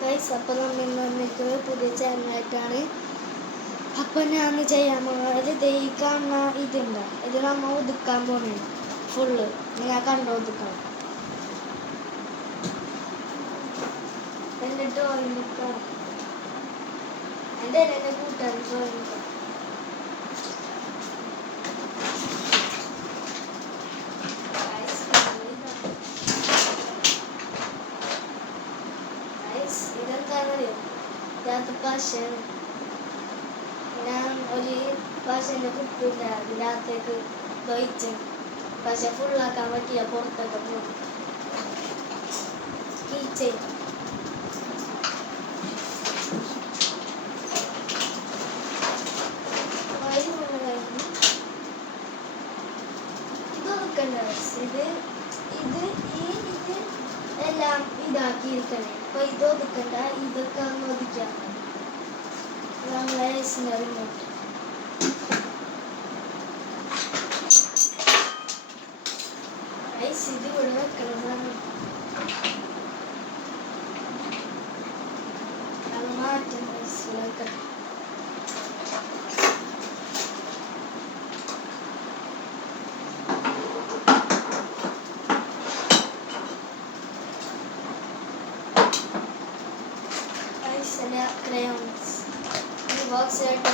Guys, അപ്പോൾ നമ്മൾ ഇന്ന് വന്നിരിക്കുന്നത് പുതിയ ചാനലായിട്ടാണ്. അപ്പോൾ ഞാൻ ചെയ്യാൻ പോകുന്നത് ഈ കാണുന്ന ഇതുണ്ട്, ഇത് നമ്മൾ ഒതുക്കാൻ പോകുന്നത് ഫുള്ള് നിങ്ങൾ കണ്ടു ഒതുക്കണം. എൻ്റെ ഡ്രോയിങ് ബുക്കാണ്, എൻ്റെ കൂട്ടുകാരൻ ഡ്രോയിങ് ബുക്ക്. ഇതെന്താണെന്നറിയോ? ഇതിനകത്ത് പശയാണ്. ഞാൻ ഒരു പശേൻ്റെ കുപ്പില്ല, അതിനകത്തേക്ക് തൊഴിച്ച് പശ ഫുള്ളാക്കാൻ പറ്റിയ പുറത്തൊക്കെ പോകും. കീച്ചേ ഇത് ഇത് ഇത് എല്ലാം ഇതാക്കിയിരിക്കണേ. അപ്പൊ ഇത് ഒതുക്കണ്ട, ഇതൊക്കെ ഒന്ന് ഒതുക്കാം. നമ്മളെ റിമോട്ട് ഇത് ഇവിടെ വെക്കണതാണ്. അത് മാറ്റം വെക്കണം. crayons ഈ ബോക്സ് ആയിട്ട്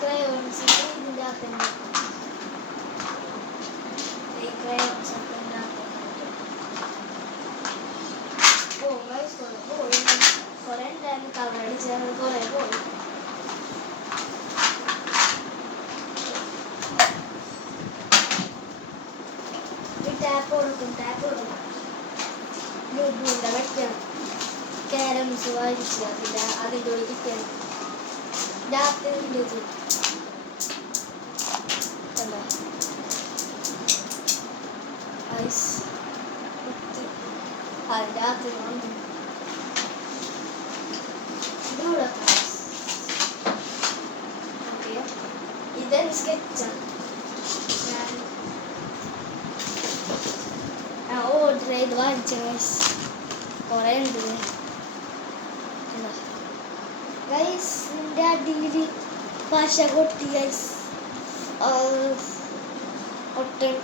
crayons ഇതിൻ്റെ അകത്തുണ്ട്. ഈ crayons ഒക്കെ കുറേ ഉണ്ടായിരുന്നു, കളറടി ചേർന്ന് കുറേ പോയി. ടാപ്പ് കൊടുക്കും ബ്ലൂബൂണ്ട വെക്കണം. ക്യാരംസ് വായിച്ച് അതിൻ്റെ കൂടി കിട്ടിയാണ് രാത്രി ഐസ് രാത്രി വന്നു. ഇതൊരു സ്കെച്ചാണ്. ഞാൻ ഓർഡർ ചെയ്ത് വാങ്ങിച്ച കുറേ ഉണ്ട് ഗൈസ്. എൻ്റെ അടിയിൽ പശ കൊട്ടി ഗൈസ്, ഒട്ടൻ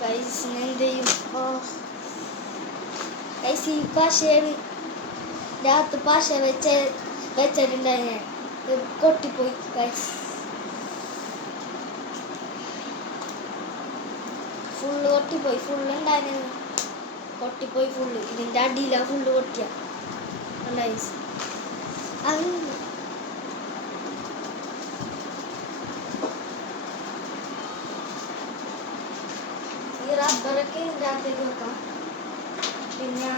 ഗൈസ്. എന്ത് ചെയ്യും ഗൈസ്? ഈ പശയാണ് രാത്രി പശ വെച്ചിട്ടുണ്ടായി, ഞാൻ കൊട്ടിപ്പോയി ഗൈസ്. ഫുള്ള് കൊട്ടിപ്പോയി, ഫുള്ള് ഉണ്ടായിരുന്നു കൊട്ടിപ്പോയി ഫുള്ള്. ഇതിൻ്റെ അടിയിലാണ് ഫുള്ള് കൊട്ടിയ ഗൈസ്. ഈ റബ്ബറൊക്കെ ഇതിൻ്റെ അകത്തേക്ക് വെക്കാം. പിന്നെ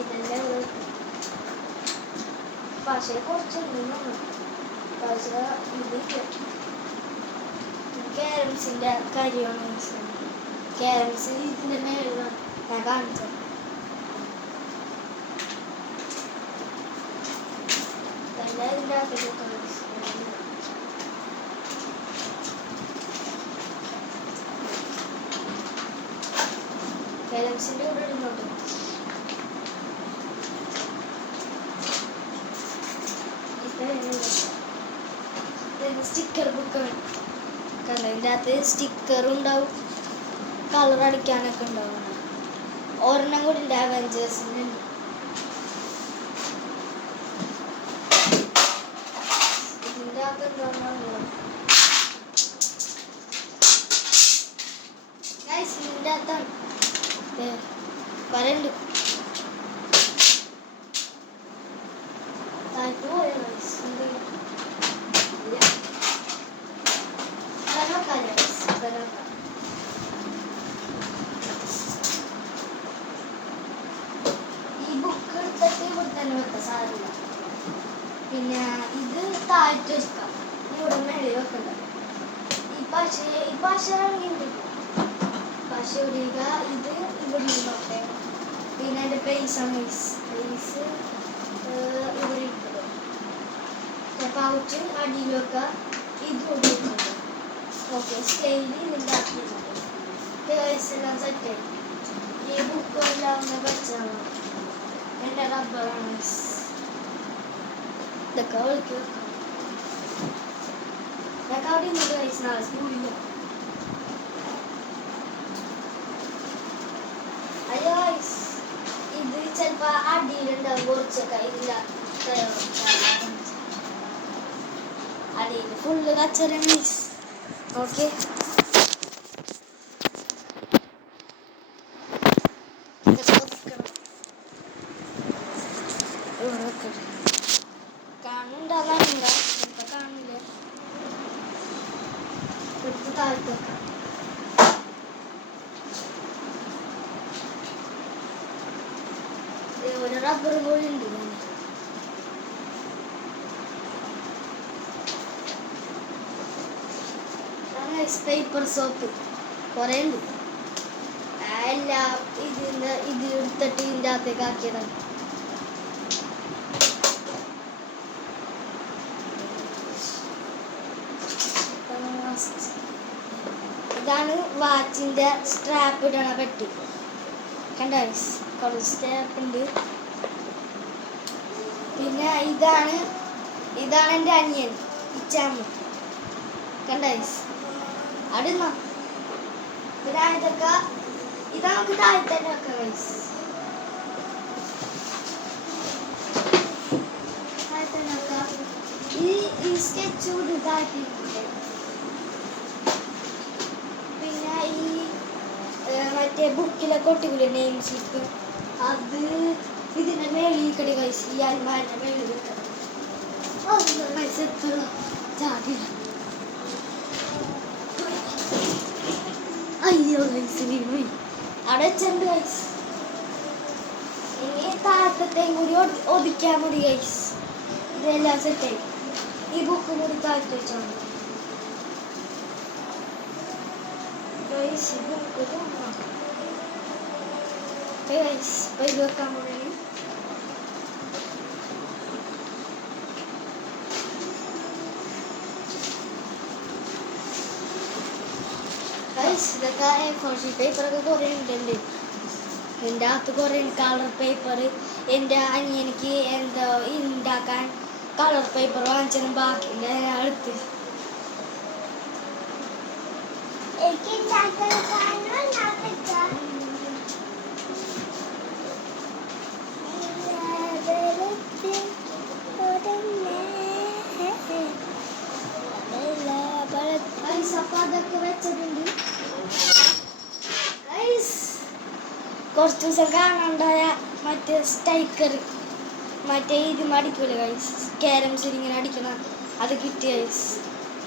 ഇതെല്ലാം പശ കുറച്ചുണ്ട്. പശ ഇത് ക്യാരംസിൻ്റെ കരിയാണ്. ക്യാരംസ് ഇതിൻ്റെ മേളിലാണ് ഞാൻ കാണിച്ചത്. എല്ലാം ഇതിൻ്റെ അകത്തേക്ക് ക്യാരംസിൻ്റെ കൂടെ ഇടുന്നുണ്ട്. സ്റ്റിക്കർ ബുക്കാണ്. ഇതിൻ്റെ അകത്ത് സ്റ്റിക്കറും ഉണ്ടാവും, കളർ അടിക്കാനൊക്കെ ഉണ്ടാവും. ഒരെണ്ണം കൂടി ഉണ്ട് അവഞ്ചേഴ്സിന്. ഇതിൻ്റെ അകത്ത് എന്താണെന്നോ ഇതിൻ്റെ അകത്താണ് വരണ്ട്. ഈ ബുക്ക് എടുത്തിട്ട് ഇവിടെ തന്നെ വെക്കാം, സാരില്ല. പിന്നെ ഇത് താഴ്ത്തി വെക്കാം, ഇവിടെ മേലെ വെക്കണ്ട. ഈ പശ ആണെങ്കിൽ പശ ഇടുക. ഇത് ഇവിടെ ഇരുന്നോട്ടെ. പിന്നെ അതിൻ്റെ പേസാണ് പേസ് ഇവിടെ ഇട്ടത്. പൗച്ച് അടിയിൽ വെക്കുക. ഇത് കൊടുക്കുന്നത്. ഓക്കെ, സ്കെയില് ഇതിൻ്റെ ആക്കിയിട്ടുണ്ട്. എല്ലാം സെറ്റായി. ഈ ബുക്ക് എല്ലാം ഒന്ന് വെച്ചാൽ എൻ്റെ റബ്ബറാണ്. ഇതൊക്കെ വിളിക്കുക. ഇതൊക്കെ അവിടെ ഇന്നത്തെ കഴിച്ച് നാളെ സ്കൂളില്ല. അയ്യോ, ഇത് ചിലപ്പോൾ അടിയിലുണ്ടാവും കുറച്ചൊക്കെ. ഇതില്ല, അടിയിൽ ഫുള്ള് കച്ചറ മീസ്. ഓക്കെ, കാണുന്നുണ്ടാകാനില്ല, ചിലപ്പോൾ കാണില്ല. എടുത്ത് താഴ്ത്തൊക്കെ ഒരു റബ്ബർ കൂടി ഉണ്ട്. പേപ്പർ സോപ്പ് കുറേ ഉണ്ട്. എല്ലാം ഇത് എടുത്തിട്ട് ഇതിൻ്റെ അകത്തേക്ക് ആക്കിയതാണ്. ഇതാണ് വാച്ചിൻ്റെ സ്ട്രാപ്പ് ഇടണ പെട്ടി. കണ്ടോ, കുറച്ച് സ്ട്രാപ്പ് ഉണ്ട്. പിന്നെ ഇതാണ് എൻ്റെ അനിയൻ ഇച്ചാമ്മ. കണ്ടോ, അടുന്ന പിന്നെ ഇതൊക്കെ ഇത് നമുക്ക് താഴെ തന്നെ വെക്കാം. താഴെ തന്നെ വെക്കാം. ഈ സ്കെച്ച് കൂടി ഇതാക്കിയിട്ടുണ്ട്. പിന്നെ ഈ മറ്റേ ബുക്കിലൊക്കെ ഒട്ടിക്കൂലെ നെയിം സ്ലിപ്പ്, അത് ഇതിൻ്റെ മേളിൽ കടി കഴിച്ച് ഈ അൽമാരിൻ്റെ മേളിൽ വെക്കണം. ജാതില്ല. അയ്യോ ഗൈസ്, വീണുപോയി. അവിടെ വെച്ചുണ്ട് ഗൈസ്. ഇനി താഴത്തേയും കൂടി ഒതുക്കാൻ മതി ഗൈസ്. ഇതെല്ലാം സെറ്റായി. ഈ ബുക്ക് കൂടി താഴ്ത്തി വെച്ചാൽ മതി ഗൈസ്. ഈ ബുക്ക് ഗൈസ് ഇത് വെക്കാൻ പോണേ. ഇതൊക്കെ A4 ഷീറ്റ് പേപ്പറൊക്കെ കുറേ ഉണ്ട്. എൻ്റെ അകത്ത് കുറേ കളർ പേപ്പർ. എൻ്റെ അനിയനിക്ക് എന്തോ ഉണ്ടാക്കാൻ കളർ പേപ്പർ വാങ്ങിച്ചതും ബാക്കിയുണ്ട്. ഞാൻ എടുത്ത് അപ്പം അതൊക്കെ വെച്ചിട്ടുണ്ട്. കുറച്ച് ദിവസം കാണാണ്ടായ മറ്റേ സ്റ്റിക്കർ, മറ്റേ ഇത് അടിക്കൂല ഗൈസ്, ക്യാരംസ് ഇങ്ങനെ അടിക്കണ, അത് കിട്ടിയ ഗൈസ്.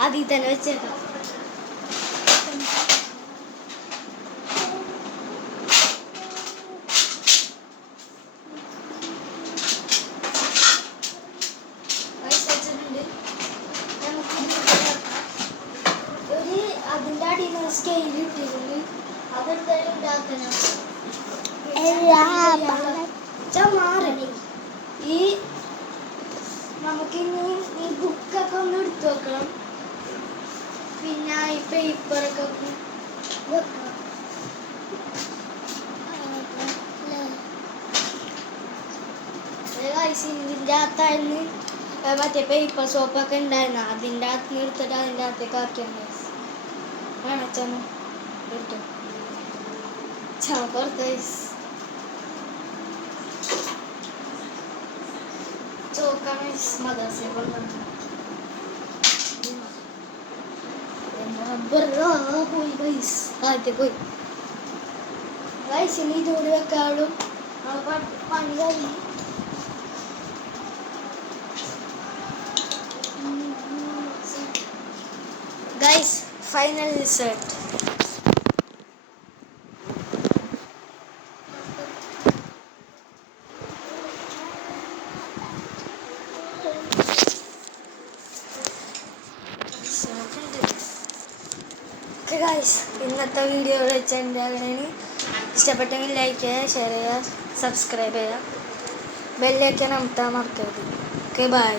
അതിൽ തന്നെ വെച്ചേക്കാം. അതിൻ്റെ അടിയിൽ നിന്ന് സ്കെയിൽ ഇട്ടിട്ടുണ്ട്. അതെന്തായാലും ഉണ്ടാക്കണം. ഈ നമുക്കിനി ഈ ബുക്കൊക്കെ ഒന്ന് എടുത്തു വെക്കണം. പിന്നെ ഈ പേപ്പറൊക്കെ വെക്കണം. ഇതിൻ്റെ അകത്തായിരുന്നു മറ്റേ പേപ്പർ സോപ്പൊക്കെ ഉണ്ടായിരുന്നു. അതിൻ്റെ അകത്ത് നിന്ന് എടുത്തിട്ട് അതിൻ്റെ അകത്തേക്ക് ആക്കിയാണ് വേണം. ചമ എടുത്തു ചമ പുറത്ത് ചോക്കാണ് മദർസെ കൊണ്ടുവന്നത്. പോയി ഗൈസ്, ആദ്യത്തെ പോയി ഗൈസ്. ഇനി ഇതുകൂടി വെക്കാളും പണി കഴിഞ്ഞു. Guys, final result. ഗൈസ്, ഇന്നത്തെ വീഡിയോ വെച്ചിട്ടുണ്ടെങ്കിൽ ഇഷ്ടപ്പെട്ടെങ്കിൽ ലൈക്ക് ചെയ്യുക, ഷെയർ ചെയ്യുക, സബ്സ്ക്രൈബ് ചെയ്യുക, ബെല്ലൈക്കൺ അമർത്താൻ മറക്കരുത്. Okay, by.